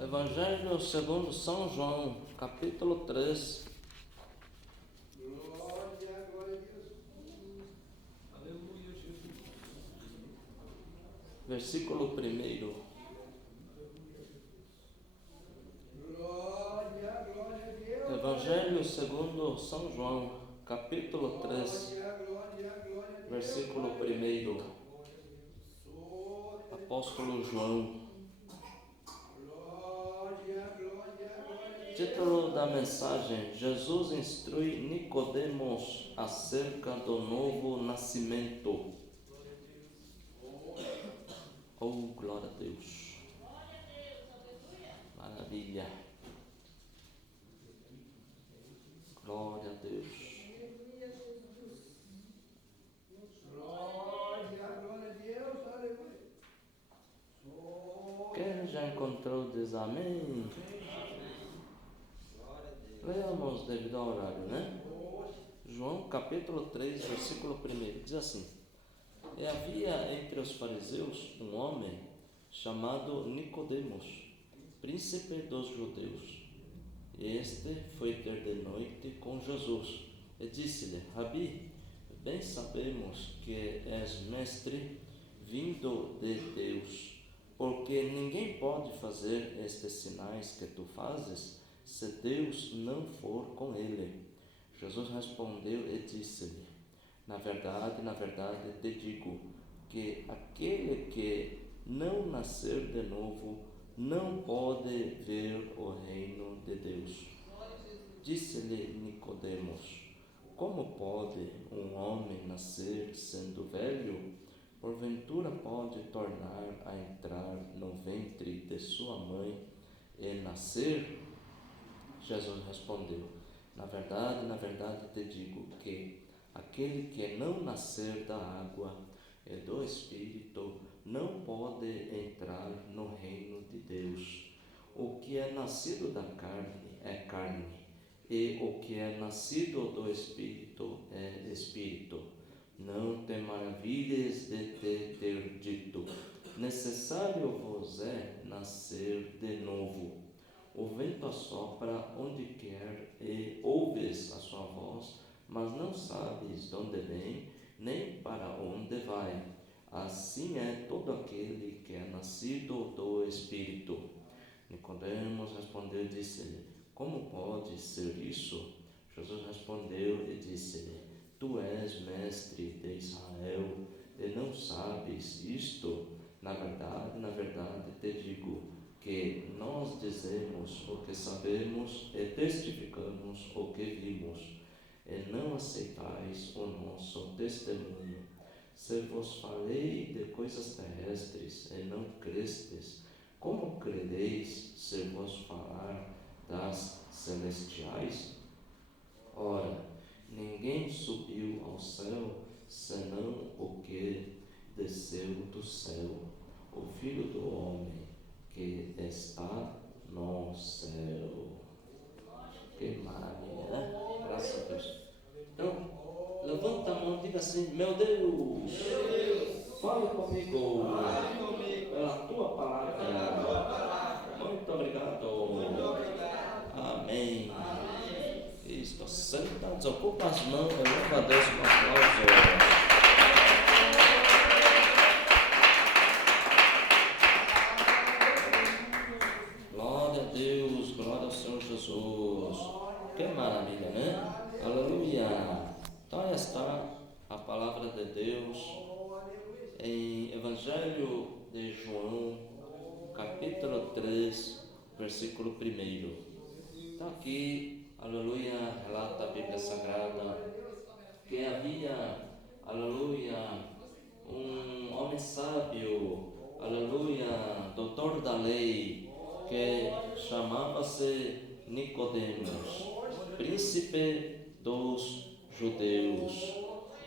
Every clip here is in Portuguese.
Evangelho segundo São João, capítulo 3. Glória a Deus. Aleluia, Jesus. Versículo 1. Glória a Deus. Evangelho segundo São João, capítulo 3, Glória a Deus. versículo 1. Apóstolo João. Título da mensagem: Jesus instrui Nicodemos acerca do novo nascimento. Oh, glória a Deus. Maravilha. Glória a Deus. Glória a Deus. Aleluia. Quem já encontrou diz amém? Leamos devido ao horário, né? João capítulo 3, versículo 1, diz assim: E havia entre os fariseus um homem chamado Nicodemos, príncipe dos judeus. E este foi ter de noite com Jesus, e disse-lhe: Rabi, bem sabemos que és mestre vindo de Deus, porque ninguém pode fazer estes sinais que tu fazes, se Deus não for com ele. Jesus respondeu e disse-lhe: na verdade, te digo, que aquele que não nascer de novo não pode ver o reino de Deus. Disse-lhe Nicodemos: como pode um homem nascer sendo velho? Porventura pode tornar a entrar no ventre de sua mãe e nascer? Jesus respondeu: na verdade te digo que aquele que não nascer da água e do Espírito não pode entrar no reino de Deus. O que é nascido da carne é carne, e o que é nascido do Espírito é Espírito. Não te maravilhes de te ter dito: necessário vos é nascer de novo. O vento assopra onde quer e ouves a sua voz, mas não sabes de onde vem, nem para onde vai. Assim é todo aquele que é nascido do Espírito. Nicodemos respondeu e disse-lhe: como pode ser isso? Jesus respondeu e disse-lhe: tu és mestre de Israel e não sabes isto? Na verdade te digo que nós dizemos o que sabemos e testificamos o que vimos, e não aceitais o nosso testemunho. Se vos falei de coisas terrestres e não crestes, como crereis se vos falar das celestiais? Ora, ninguém subiu ao céu, senão o que desceu do céu, o Filho do Homem, que está no céu. Que maravilha, né? Graças a Deus. Então, levanta a mão e diga assim: meu Deus, fale comigo pela tua palavra. Muito obrigado. Amém. Isto, senta, desocupa as mãos, eleva a Deus com aplauso. Glória a Deus, glória ao Senhor Jesus. Que maravilha, né? Aleluia. Então aí está a palavra de Deus em Evangelho de João, capítulo 3, versículo 1. Então aqui, aleluia, relata a Bíblia Sagrada que havia, aleluia, um homem sábio, aleluia, doutor da lei, que chamava-se Nicodemos, príncipe dos judeus,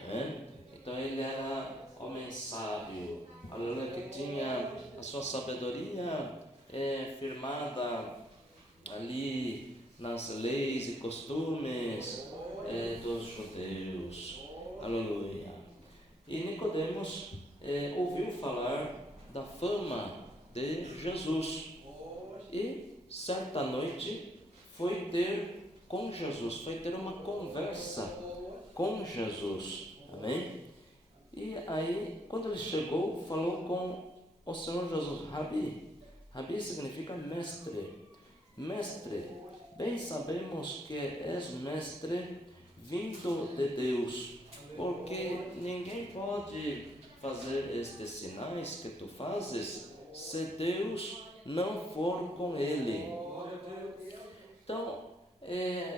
né? Então ele era homem sábio, aleluia, que tinha a sua sabedoria firmada ali nas leis e costumes dos judeus, aleluia. E Nicodemos ouviu falar da fama de Jesus. E certa noite foi ter com Jesus, foi ter uma conversa com Jesus. Amém? E aí, quando ele chegou, falou com o Senhor Jesus. Rabi. Rabi significa mestre. Mestre. Bem sabemos que és mestre vindo de Deus, porque ninguém pode fazer estes sinais que tu fazes se Deus não for com ele. Então,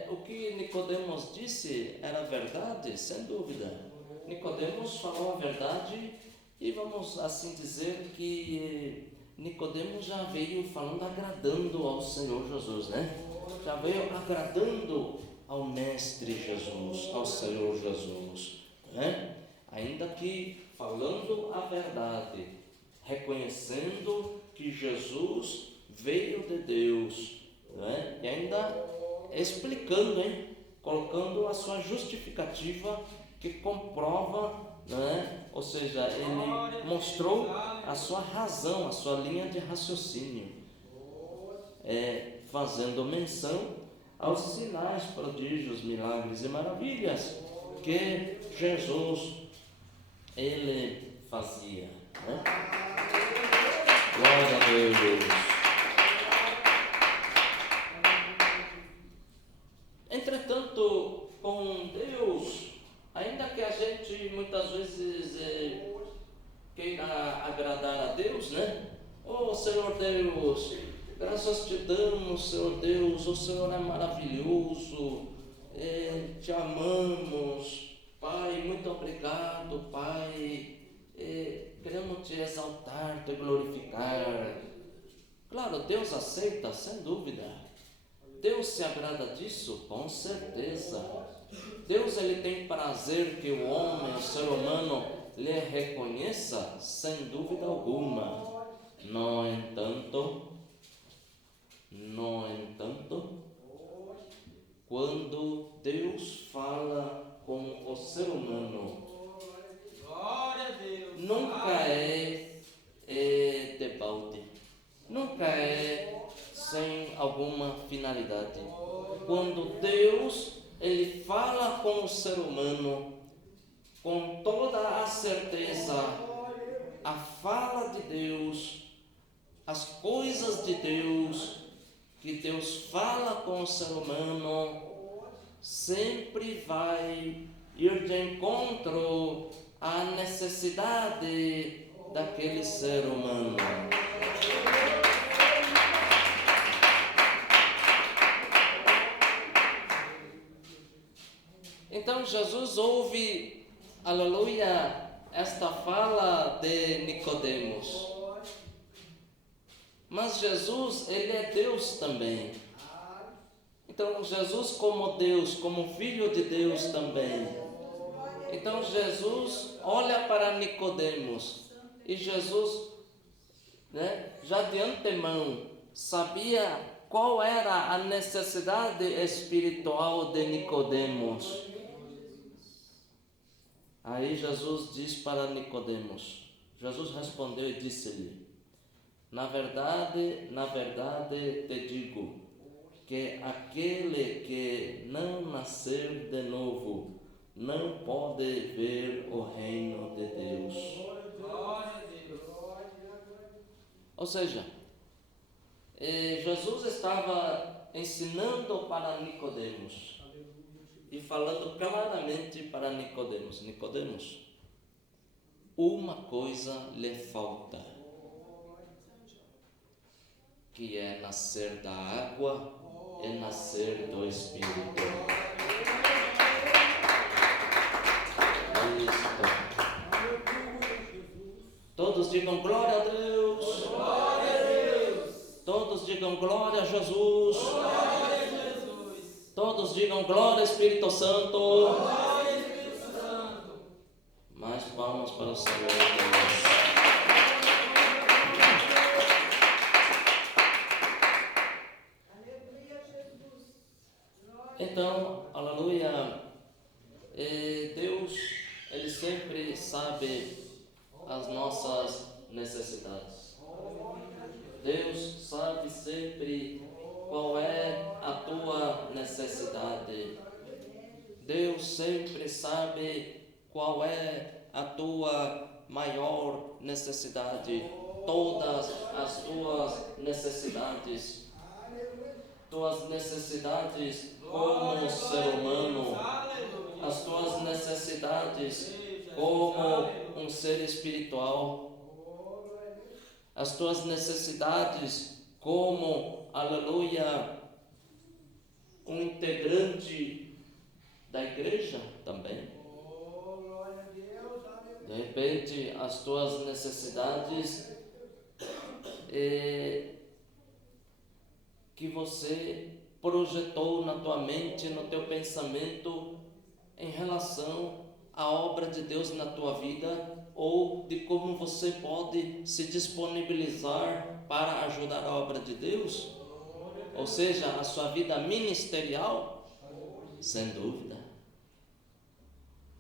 o que Nicodemos disse era verdade, sem dúvida. Nicodemos falou a verdade e vamos assim dizer que Nicodemos já veio falando, agradando ao Senhor Jesus, né? Já veio agradando ao Mestre Jesus, ao Senhor Jesus, né? Ainda que falando a verdade, reconhecendo que Jesus veio de Deus, né? E ainda explicando, colocando a sua justificativa que comprova, né? Ou seja, ele mostrou a sua razão, a sua linha de raciocínio, fazendo menção aos sinais, prodígios, milagres e maravilhas que Jesus ele fazia, né? Glória a Deus. Entretanto, com Deus, ainda que a gente muitas vezes queira agradar a Deus, né? Oh Senhor Deus, graças te damos, Senhor Deus, o Senhor é maravilhoso, te amamos, Pai, muito obrigado, Pai, queremos te exaltar, te glorificar. Claro, Deus aceita, sem dúvida. Deus se agrada disso, com certeza. Deus ele tem prazer que o homem, o ser humano, lhe reconheça, sem dúvida alguma. No entanto, quando Deus fala com o ser humano, nunca é debalde, nunca é sem alguma finalidade. Quando Deus ele fala com o ser humano, com toda a certeza, a fala de Deus, as coisas de Deus, que Deus fala com o ser humano, sempre vai ir de encontro à necessidade daquele ser humano. Então Jesus ouve, aleluia, esta fala de Nicodemos. Mas Jesus, ele é Deus também. Então Jesus como Deus, como Filho de Deus também. Então Jesus olha para Nicodemos e Jesus, já de antemão sabia qual era a necessidade espiritual de Nicodemos. Aí Jesus diz para Nicodemos, Jesus respondeu e disse-lhe: na verdade te digo, que aquele que não nascer de novo não pode ver o reino de Deus. Ou seja, Jesus estava ensinando para Nicodemos e falando claramente para Nicodemos: Nicodemos, uma coisa lhe falta, que é nascer da água e nascer do Espírito. Todos digam glória a Deus. Glória a Deus. Todos digam glória a Jesus. Glória a Jesus. Todos digam glória ao Espírito Santo. Glória ao Espírito Santo. Mais palmas para o Senhor Deus. Então, aleluia, Deus, Ele sempre sabe as nossas necessidades. sabe sempre qual é a tua necessidade. Deus sempre sabe qual é a tua maior necessidade. Todas as tuas necessidades. Tuas necessidades como ser humano. As tuas necessidades como um ser espiritual. As tuas necessidades como, aleluia, um integrante da igreja também. De repente, as tuas necessidades que você projetou na tua mente, no teu pensamento, em relação à obra de Deus na tua vida, ou de como você pode se disponibilizar para ajudar a obra de Deus, ou seja, a sua vida ministerial, sem dúvida.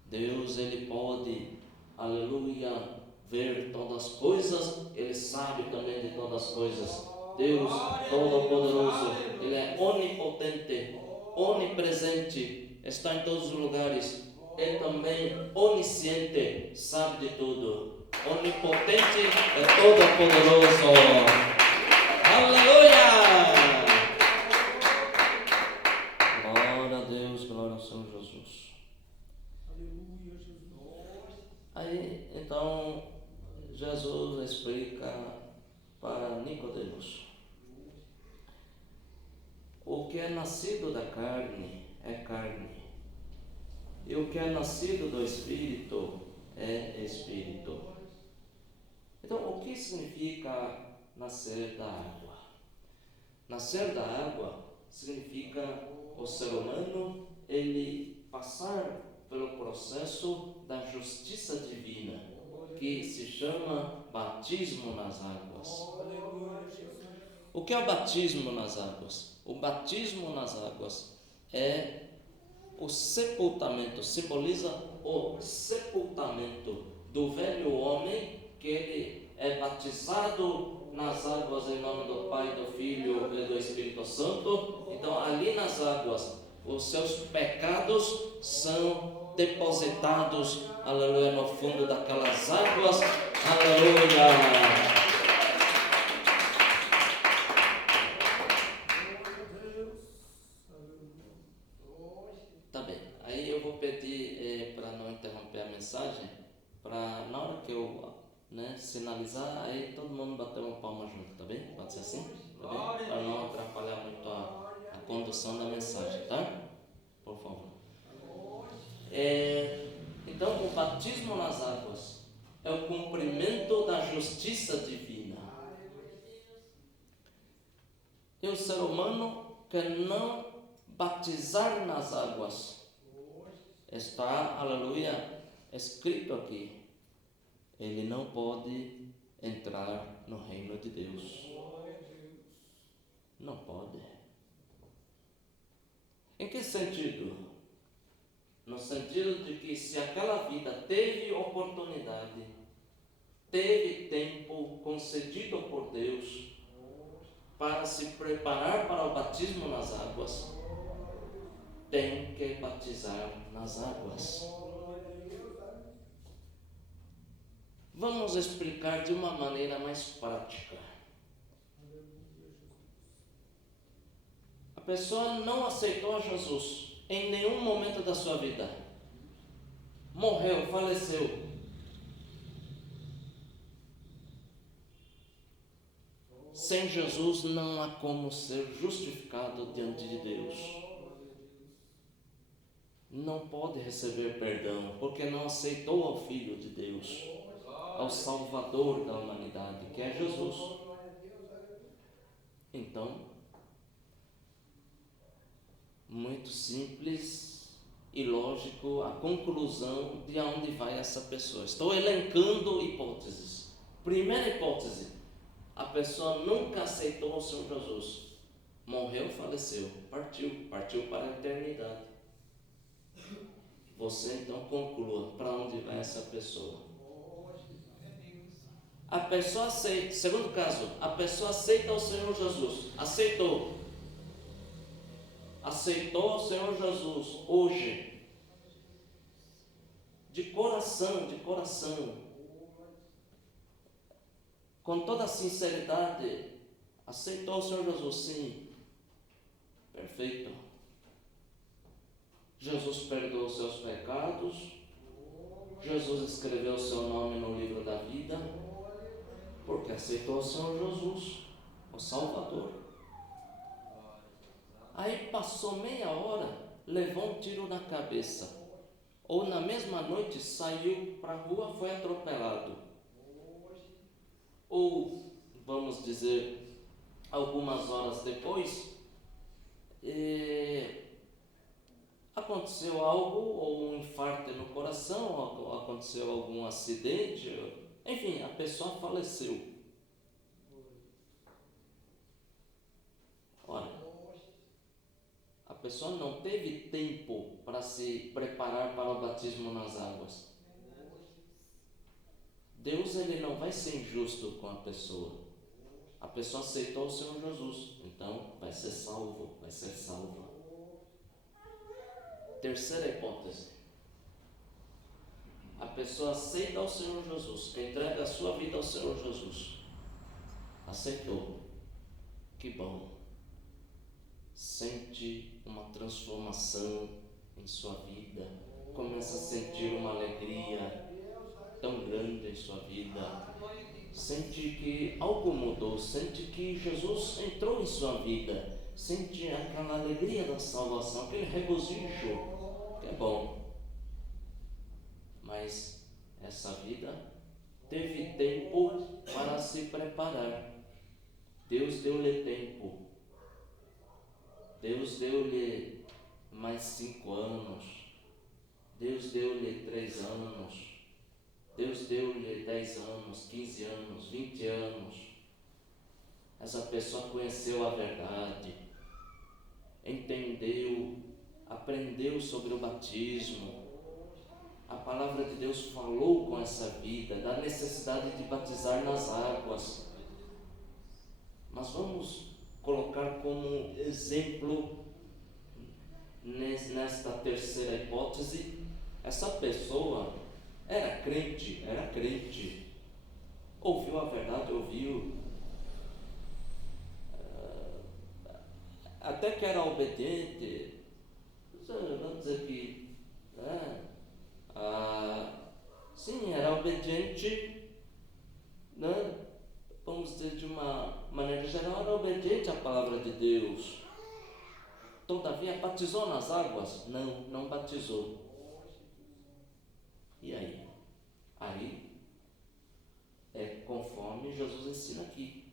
Deus, Ele pode, aleluia, ver todas as coisas, Ele sabe também de todas as coisas. Deus Todo-Poderoso, Ele é onipotente, onipresente, está em todos os lugares. É também onisciente, sabe de tudo. Onipotente é todo-poderoso. Aleluia! Glória a Deus, glória ao Senhor Jesus. Aí, então, Jesus explica para Nicodemos: o que é nascido da carne é carne, e o que é nascido do Espírito é Espírito. Então, o que significa nascer da água? Nascer da água significa o ser humano, ele passar pelo processo da justiça divina, que se chama batismo nas águas. O que é o batismo nas águas? O batismo nas águas é o sepultamento, simboliza o sepultamento do velho homem, que ele é batizado nas águas em nome do Pai, do Filho e do Espírito Santo. Então, ali nas águas, os seus pecados são depositados, aleluia, no fundo daquelas águas, aleluia. Para na hora que eu sinalizar, aí todo mundo bater uma palma junto, tá bem? Pode ser assim? Tá bem? Para não atrapalhar muito a condução da mensagem, tá? Por favor. Então, o batismo nas águas é o cumprimento da justiça divina. E o ser humano que não batizar nas águas, está, aleluia, escrito aqui, ele não pode entrar no reino de Deus. Não pode. Em que sentido? No sentido de que se aquela vida teve oportunidade, teve tempo concedido por Deus para se preparar para o batismo nas águas, tem que batizar nas águas. Vamos explicar de uma maneira mais prática. A pessoa não aceitou a Jesus em nenhum momento da sua vida. Morreu, faleceu. Sem Jesus não há como ser justificado diante de Deus. Não pode receber perdão, porque não aceitou ao Filho de Deus, ao Salvador da humanidade, que é Jesus. Então, muito simples e lógico a conclusão de onde vai essa pessoa. Estou elencando hipóteses. Primeira hipótese: a pessoa nunca aceitou o Senhor Jesus. Morreu, faleceu, partiu para a eternidade. Você então conclua para onde vai essa pessoa. A pessoa aceita, segundo caso, a pessoa aceita o Senhor Jesus, aceitou o Senhor Jesus hoje, de coração, com toda sinceridade, aceitou o Senhor Jesus, sim, perfeito. Jesus perdoou seus pecados, Jesus escreveu seu nome no livro da vida, porque aceitou o Senhor Jesus, o Salvador. Aí passou meia hora, levou um tiro na cabeça, ou na mesma noite saiu para a rua, foi atropelado, ou vamos dizer, algumas horas depois, aconteceu algo, ou um infarto no coração, ou aconteceu algum acidente, enfim, a pessoa faleceu. Olha, a pessoa não teve tempo para se preparar para o batismo nas águas. Deus, ele não vai ser injusto com a pessoa. A pessoa aceitou o Senhor Jesus, então vai ser salvo, vai ser salva. Terceira hipótese. A pessoa aceita o Senhor Jesus, que entrega a sua vida ao Senhor Jesus. Aceitou. Que bom. Sente uma transformação em sua vida. Começa a sentir uma alegria tão grande em sua vida. Sente que algo mudou. Sente que Jesus entrou em sua vida. Sente aquela alegria da salvação, aquele regozijo. Que é bom. Mas essa vida teve tempo para se preparar. Deus deu-lhe tempo. Deus deu-lhe mais 5 anos. Deus deu-lhe 3 anos. Deus deu-lhe 10 anos, 15 anos, 20 anos. Essa pessoa conheceu a verdade, entendeu, aprendeu sobre o batismo. A palavra de Deus falou com essa vida da necessidade de batizar nas águas. Mas vamos colocar como exemplo, nesta terceira hipótese, essa pessoa era crente, ouviu a verdade, até que era obediente, vamos dizer que, sim, era obediente, né? Vamos dizer de uma maneira geral, era obediente à palavra de Deus. Todavia, batizou nas águas? Não batizou. E aí? Aí é conforme Jesus ensina aqui.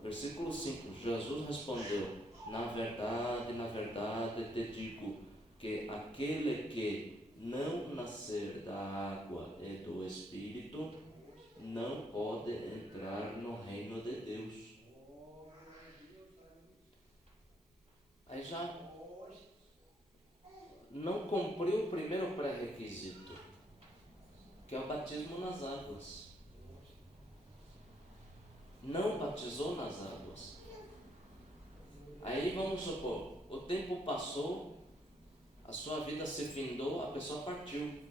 Versículo 5, Jesus respondeu: na verdade te digo que aquele que não nascer da água e do Espírito não pode entrar no reino de Deus. Aí já não cumpriu o primeiro pré-requisito, que é o batismo nas águas. Não batizou nas águas. Aí vamos supor, o tempo passou, a sua vida se findou, a pessoa partiu.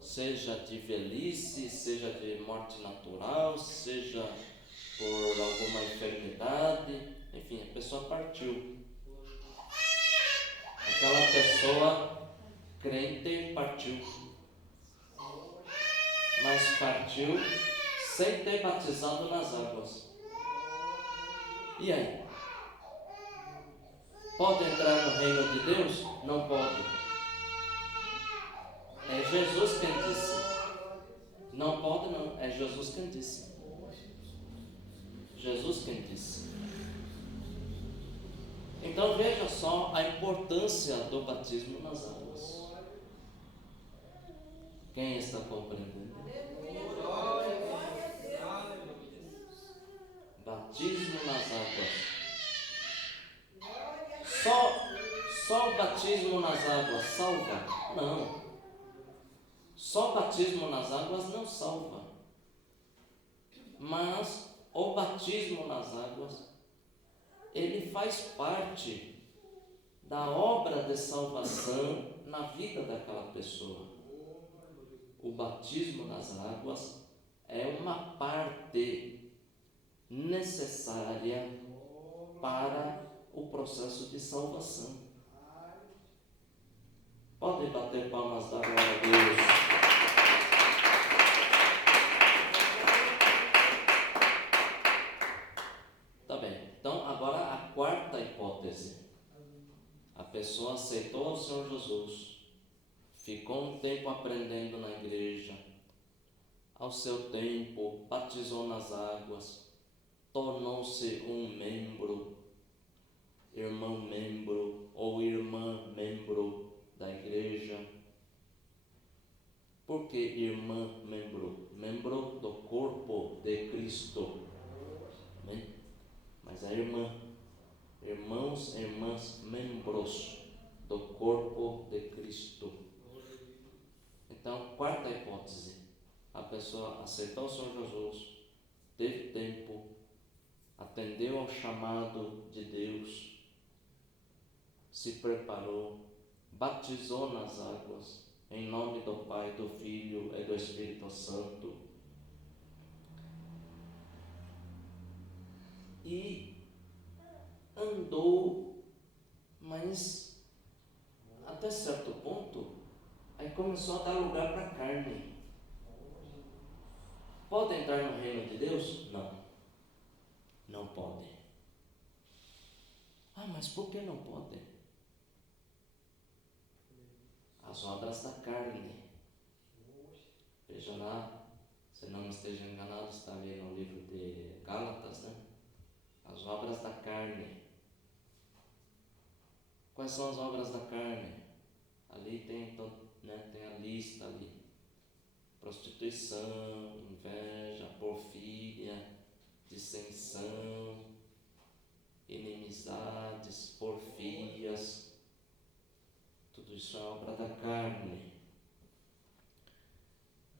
Seja de velhice, seja de morte natural, seja por alguma enfermidade, enfim, a pessoa partiu. Aquela pessoa crente partiu. Mas partiu sem ter batizado nas águas. E aí? Pode entrar no reino de Deus? Não pode. É Jesus quem disse. Não pode não, é Jesus quem disse. Jesus quem disse. Então veja só a importância do batismo nas águas. Quem está compreendendo? Batismo nas águas. Só o batismo nas águas salva? Não. Só o batismo nas águas não salva. Mas o batismo nas águas, ele faz parte da obra de salvação na vida daquela pessoa. O batismo nas águas é uma parte necessária para o processo de salvação. Podem bater palmas da glória a Deus. Tá bem, então agora a quarta hipótese. A pessoa aceitou o Senhor Jesus, ficou um tempo aprendendo na igreja, ao seu tempo batizou nas águas, tornou-se um membro, irmão membro ou irmã membro da igreja. Por que irmã membro? Membro do corpo de Cristo. Amém? Mas a irmã, irmãos e irmãs, membros do corpo de Cristo. Então, quarta hipótese, a pessoa aceitou o Senhor Jesus, teve tempo, atendeu ao chamado de Deus, se preparou, batizou nas águas, em nome do Pai, do Filho e do Espírito Santo, e andou, mas até certo ponto, aí começou a dar lugar para a carne. Pode entrar no reino de Deus? Não. Não pode. Ah, mas por que não pode? As obras da carne. Veja lá, se não esteja enganado, está ali no livro de Gálatas, né? As obras da carne. Quais são as obras da carne? Ali tem a lista ali. Prostituição, inveja, porfíria, dissensão, inimizades, porfias. Tudo isso é obra da carne.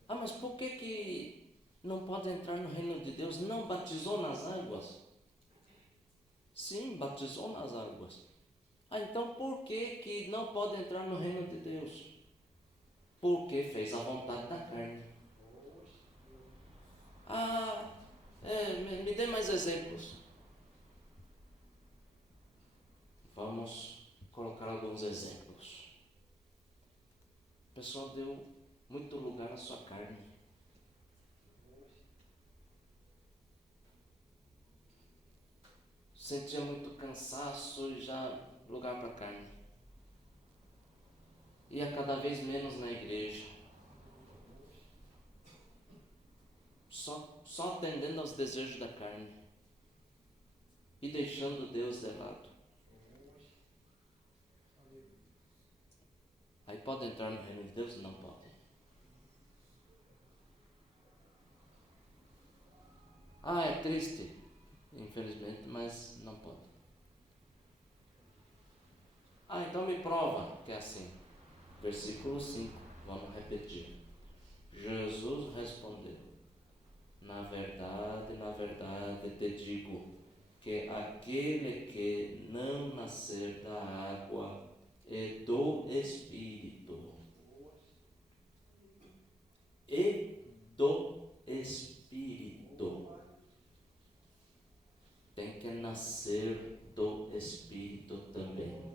Ah, mas por que não pode entrar no reino de Deus? Não batizou nas águas? Sim, batizou nas águas. Ah, então por que não pode entrar no reino de Deus? Porque fez a vontade da carne. Me dê mais exemplos. Vamos colocar alguns exemplos. O pessoal deu muito lugar à sua carne. Sentia muito cansaço e já lugar para a carne. Ia cada vez menos na igreja, só atendendo aos desejos da carne e deixando Deus de lado. Aí pode entrar no reino de Deus? Não pode. É triste, infelizmente, mas não pode. Então me prova que é assim. Versículo 5, vamos repetir. Jesus respondeu: na verdade te digo, que aquele que não nascer da água e do Espírito, tem que nascer do Espírito também.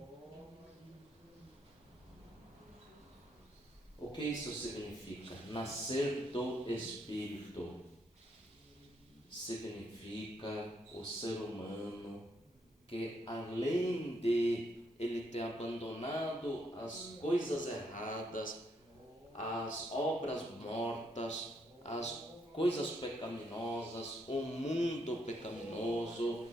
O que isso significa? Nascer do Espírito significa o ser humano que, além de ele ter abandonado as coisas erradas, as obras mortas, as coisas pecaminosas, o mundo pecaminoso,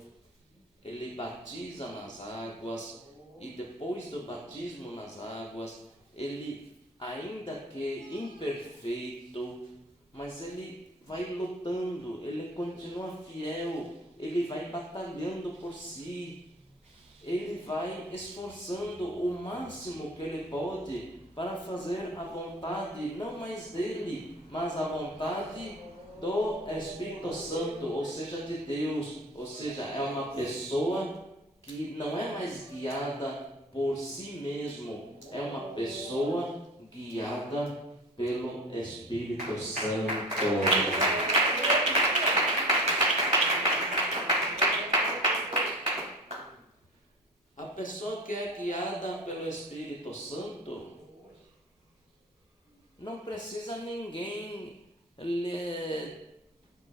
ele batiza nas águas e depois do batismo nas águas, ele, ainda que imperfeito, mas ele vai lutando, ele continua fiel, ele vai batalhando por si, ele vai esforçando o máximo que ele pode para fazer a vontade, não mais dele, mas a vontade do Espírito Santo, ou seja, de Deus, ou seja, é uma pessoa que não é mais guiada por si mesmo, é uma pessoa guiada pelo Espírito Santo. A pessoa que é guiada pelo Espírito Santo não precisa ninguém lhe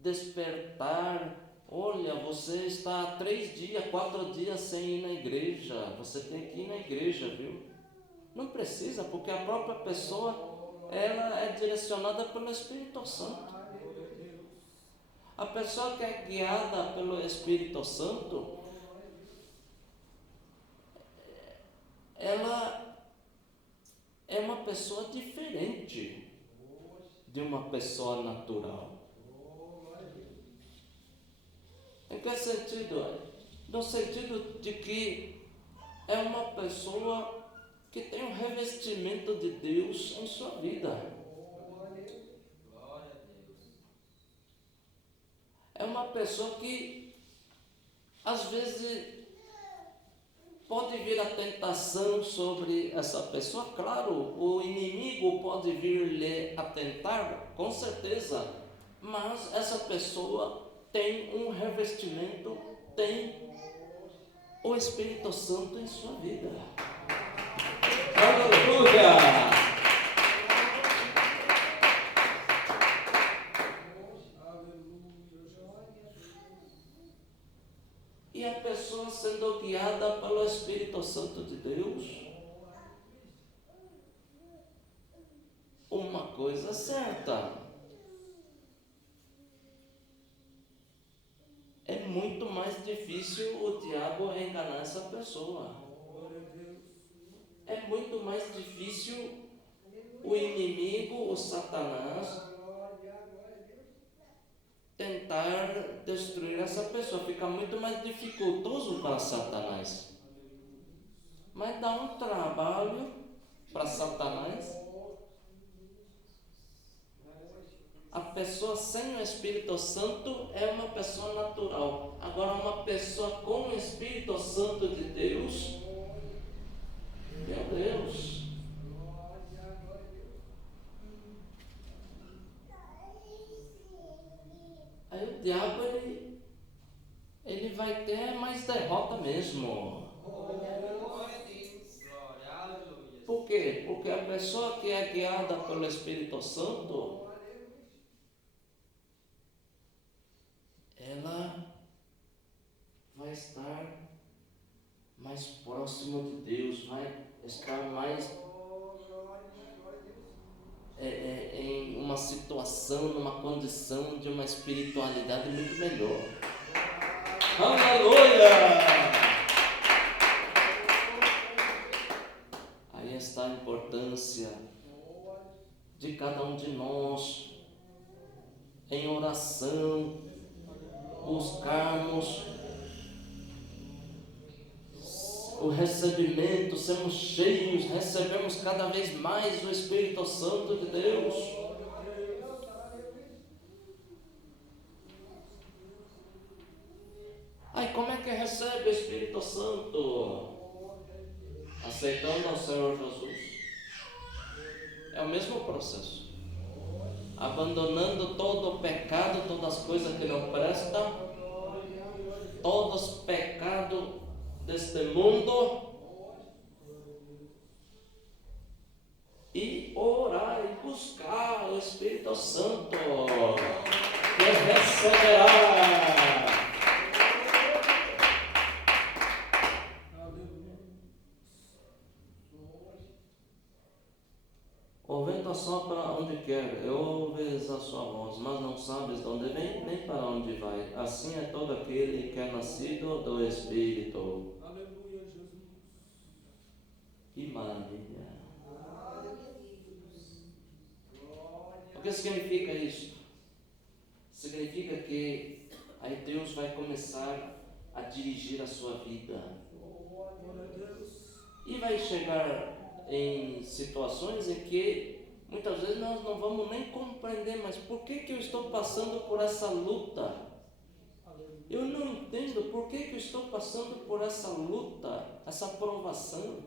despertar. Olha, você está há 3 dias, 4 dias sem ir na igreja, você tem que ir na igreja, viu? Não precisa, porque a própria pessoa, ela é direcionada pelo Espírito Santo. A pessoa que é guiada pelo Espírito Santo, ela é uma pessoa diferente de uma pessoa natural. Em que sentido? No sentido de que é uma pessoa que tem um revestimento de Deus em sua vida. É uma pessoa que às vezes pode vir a tentação sobre essa pessoa. Claro, o inimigo pode vir lhe atentar, com certeza, mas essa pessoa tem um revestimento, tem o Espírito Santo em sua vida. Aleluia! E a pessoa sendo guiada pelo Espírito Santo de Deus, uma coisa certa, é muito mais difícil o diabo enganar essa pessoa. É muito mais difícil o inimigo, o Satanás, tentar destruir essa pessoa. Fica muito mais dificultoso para Satanás. Mas dá um trabalho para Satanás. A pessoa sem o Espírito Santo é uma pessoa natural. Agora, uma pessoa com o Espírito Santo de Deus, meu Deus, aí o diabo ele vai ter mais derrota mesmo. Por quê? Porque a pessoa que é guiada pelo Espírito Santo, ela vai estar mais próximo de Deus, vai estar mais em uma situação, numa condição de uma espiritualidade muito melhor. Aleluia! Aí está a importância de cada um de nós em oração, buscarmos o recebimento, sermos cheios, recebemos cada vez mais o Espírito Santo de Deus. Aí como é que recebe o Espírito Santo? Aceitando ao Senhor Jesus. É o mesmo processo. Abandonando todo o pecado, todas as coisas que não prestam, todos os pecados deste mundo, e orar e buscar o Espírito Santo, que receberá. O vento sopra onde quer, ouves a sua voz, mas não sabes de onde vem, nem para onde vai. Assim é todo aquele que é nascido do Espírito. Aleluia, Jesus. Que maravilha! O que significa isso? Significa que aí Deus vai começar a dirigir a sua vida. E vai chegar em situações em que Muitas vezes nós não vamos nem compreender, mas por que eu estou passando por essa luta? Eu não entendo por que eu estou passando por essa luta, essa provação.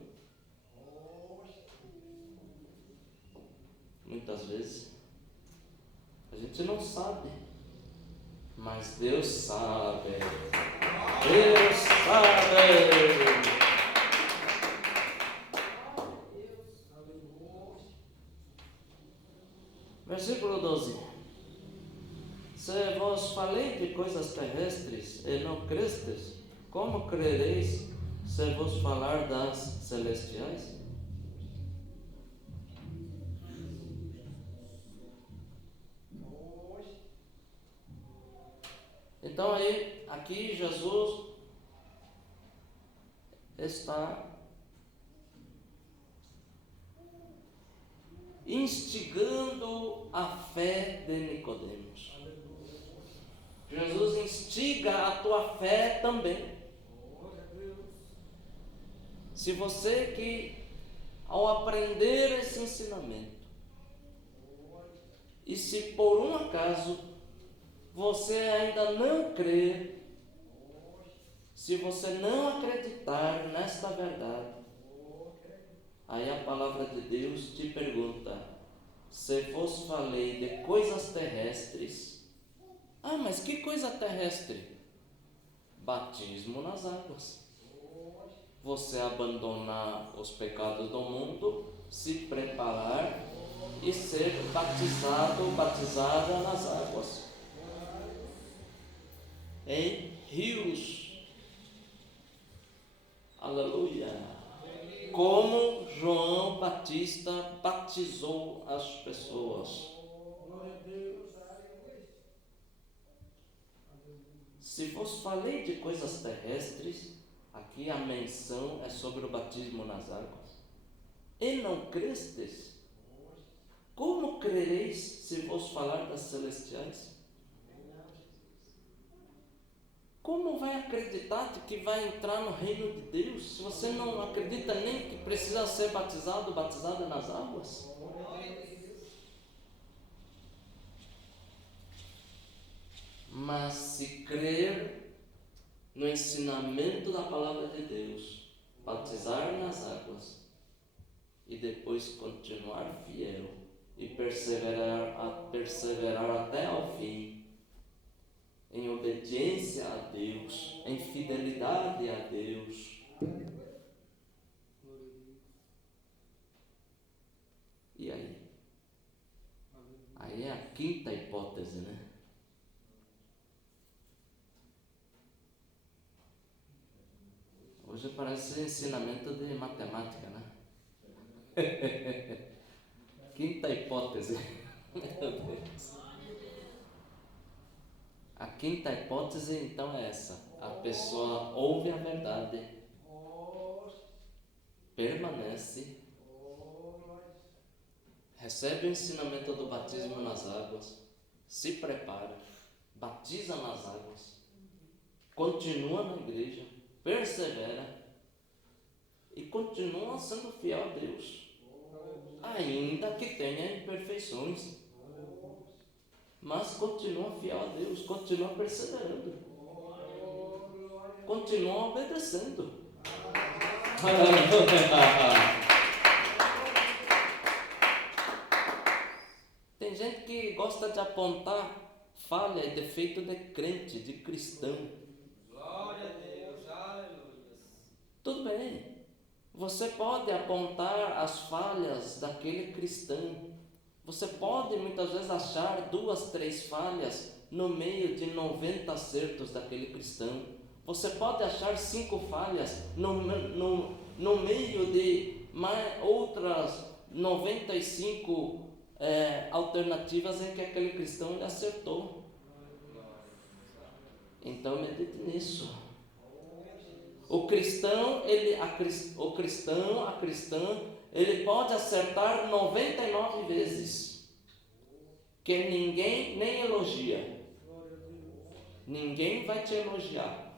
Muitas vezes a gente não sabe, mas Deus sabe. Deus sabe. Versículo 12. Se vos falei de coisas terrestres e não crestes, como crereis se vos falar das celestiais? Então aí, aqui Jesus está instigando a fé de Nicodemos. Jesus instiga a tua fé também. Se você que ao aprender esse ensinamento, e se por um acaso você ainda não crer, se você não acreditar nesta verdade, aí a palavra de Deus te pergunta: se vos falei de coisas terrestres, mas que coisa terrestre? Batismo nas águas. Você abandonar os pecados do mundo, se preparar e ser batizado, batizada nas águas, em rios. Aleluia. Como João Batista batizou as pessoas. Se vos falei de coisas terrestres, aqui a menção é sobre o batismo nas águas, e não crestes, como crereis se vos falar das celestiais? Como vai acreditar que vai entrar no reino de Deus se você não acredita nem que precisa ser batizado, batizada nas águas? Mas se crer no ensinamento da palavra de Deus, batizar nas águas e depois continuar fiel e perseverar até ao fim, em obediência a Deus, em fidelidade a Deus. E aí? Aí é a quinta hipótese, né? Hoje parece ensinamento de matemática, né? Quinta hipótese. Meu Deus. A quinta hipótese então é essa: a pessoa ouve a verdade, permanece, recebe o ensinamento do batismo nas águas, se prepara, batiza nas águas, continua na igreja, persevera e continua sendo fiel a Deus, ainda que tenha imperfeições, mas continua fiel a Deus, continua perseverando, continua obedecendo. Tem gente que gosta de apontar falha e defeito de crente, de cristão. Glória a Deus, aleluia. Tudo bem, você pode apontar as falhas daquele cristão. Você pode muitas vezes achar 2, 3 falhas no meio de 90 acertos daquele cristão. Você pode achar 5 falhas no meio de outras 95 alternativas em que aquele cristão lhe acertou. Então medite nisso. O cristão, a cristã, ele pode acertar 99 vezes, que ninguém nem elogia. Ninguém vai te elogiar.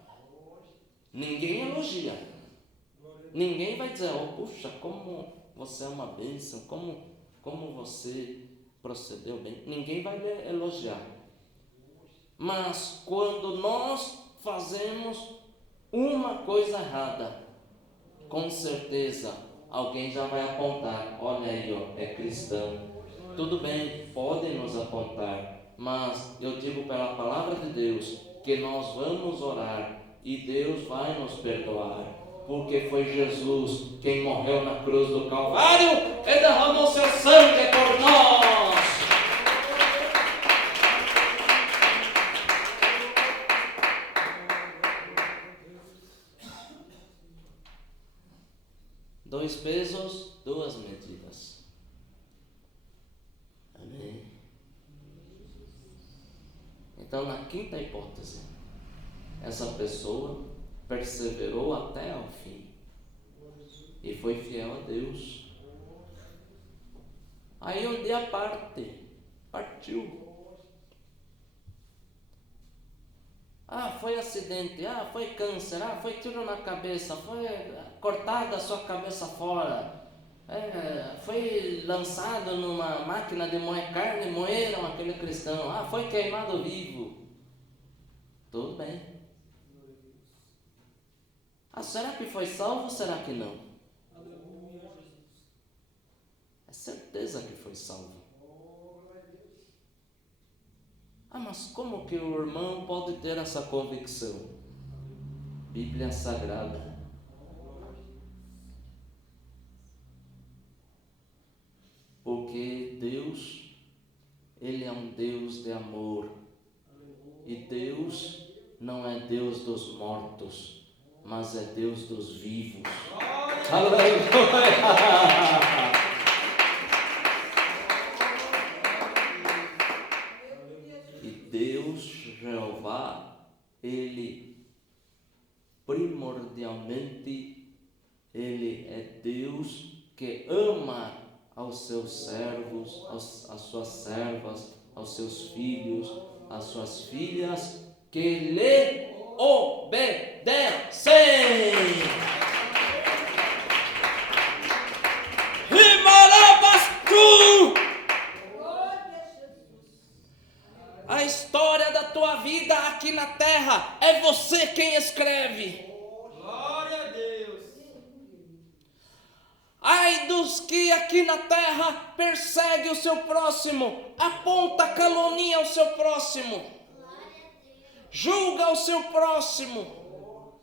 Ninguém elogia. Ninguém vai dizer: oh, puxa, como você é uma bênção, como como você procedeu bem, ninguém vai lhe elogiar. Mas quando nós fazemos uma coisa errada, com certeza alguém já vai apontar, olha aí, ó, é cristão. Tudo bem, podem nos apontar, mas eu digo pela palavra de Deus que nós vamos orar e Deus vai nos perdoar, porque foi Jesus quem morreu na cruz do Calvário e derramou seu sangue por nós. Dois pesos, duas medidas. Amém. Então, na quinta hipótese, essa pessoa perseverou até ao fim e foi fiel a Deus. Aí um dia partiu. Foi acidente, foi câncer, foi tiro na cabeça, foi cortada a sua cabeça fora, foi lançado numa máquina de moer carne, moeram aquele cristão, foi queimado vivo. Tudo bem. Será que foi salvo ou será que não? É certeza que foi salvo. Mas como que o irmão pode ter essa convicção? Bíblia Sagrada. Porque Deus, Ele é um Deus de amor. E Deus não é Deus dos mortos, mas é Deus dos vivos. Aleluia! Deus, Jeová, Ele primordialmente, Ele é Deus que ama aos seus servos, às suas servas, aos seus filhos, às suas filhas, que lhe obedecem. A história da tua vida aqui na terra é você quem escreve. Glória a Deus. Ai dos que aqui na terra persegue o seu próximo, aponta, calunia o seu próximo, julga o seu próximo,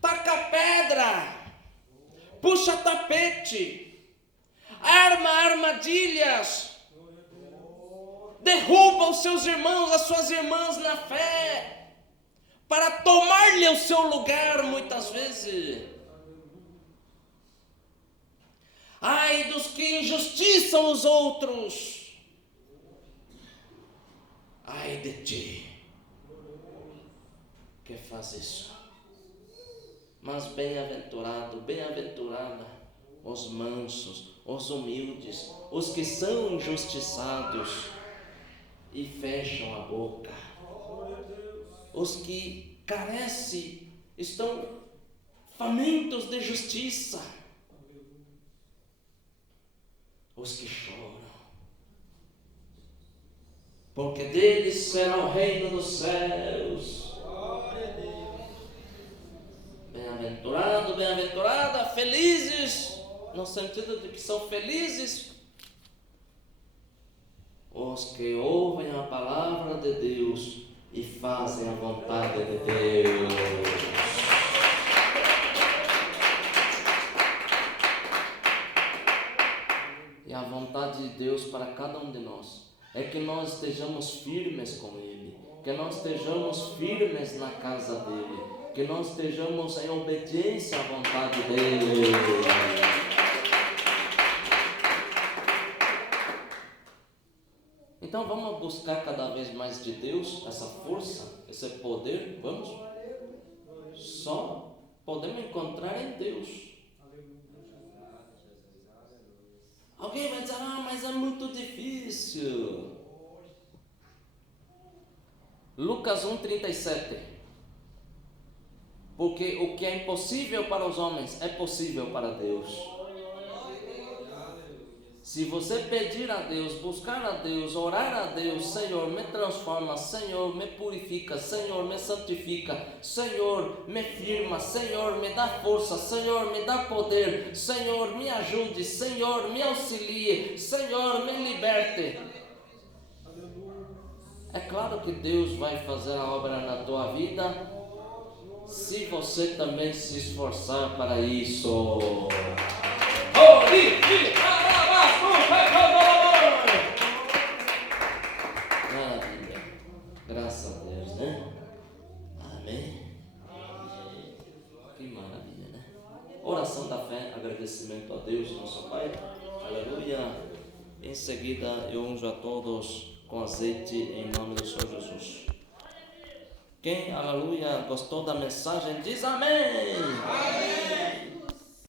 taca pedra, puxa tapete, arma armadilhas, derruba os seus irmãos, as suas irmãs na fé, para tomar-lhe o seu lugar muitas vezes. Ai dos que injustiçam os outros. Ai de ti que faz isso. Mas bem-aventurado, bem-aventurada os mansos, os humildes, os que são injustiçados e fecham a boca, os que carecem, estão famintos de justiça, os que choram, porque deles será o reino dos céus. Bem-aventurado, bem-aventurada, felizes, no sentido de que são felizes os que ouvem a palavra de Deus e fazem a vontade de Deus. E a vontade de Deus para cada um de nós é que nós estejamos firmes com Ele, que nós estejamos firmes na casa dEle, que nós estejamos em obediência à vontade dEle. Então vamos buscar cada vez mais de Deus, essa força, esse poder, vamos? Só podemos encontrar em Deus. Alguém vai dizer, mas é muito difícil. Lucas 1,37. Porque o que é impossível para os homens é possível para Deus. Se você pedir a Deus, buscar a Deus, orar a Deus, Senhor, me transforma, Senhor, me purifica, Senhor, me santifica, Senhor, me firma, Senhor, me dá força, Senhor, me dá poder, Senhor, me ajude, Senhor, me auxilie, Senhor, me liberte. É claro que Deus vai fazer a obra na tua vida, se você também se esforçar para isso. Maravilha, graças a Deus, né? Amém. Que maravilha, né? Oração da fé, agradecimento a Deus, nosso Pai. Aleluia. Em seguida eu unjo a todos com azeite em nome do Senhor Jesus. Quem, aleluia, gostou da mensagem diz amém. Amém.